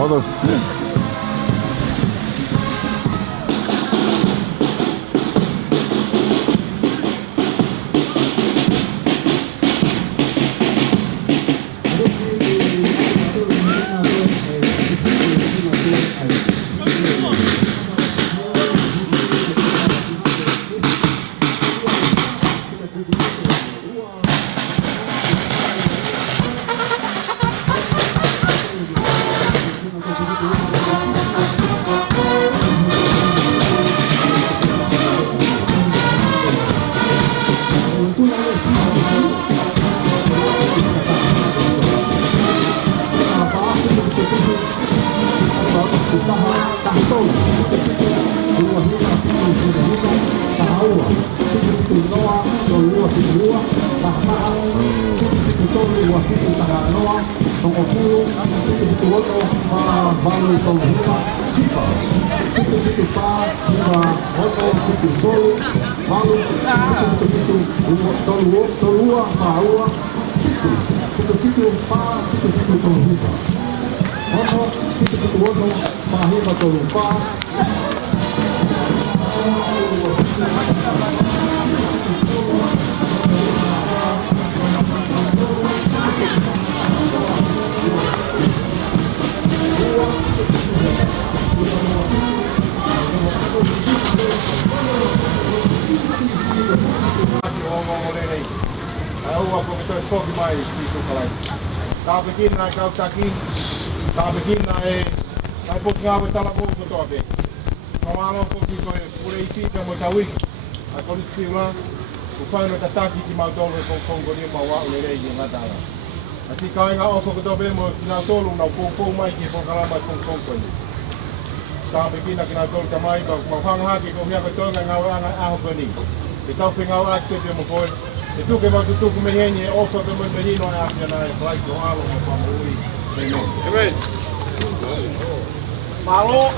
Vamos. Tää beginna ei kautta kiinni. Tää beginna ei putkaa voi tällä puhukotoakin. Mä aloin putkaa kun ei siitä mutta wiki. Ai poliisi on kun painoita takikin mä oon ollut konko niin mä oon leikin matala. Ja sika aina onko kun toivemo sinä tolun na puu maiki pon kalama konko. Tää beginna kun on tolta maika mä hang haki kun hiako toinen ngau ahopeni. Ja taupi ngau aktiivisesti mo voi. Ja tukeva se tuku me hengi osa to me menino ja näin laitto alo mä ui. Amen. Malo.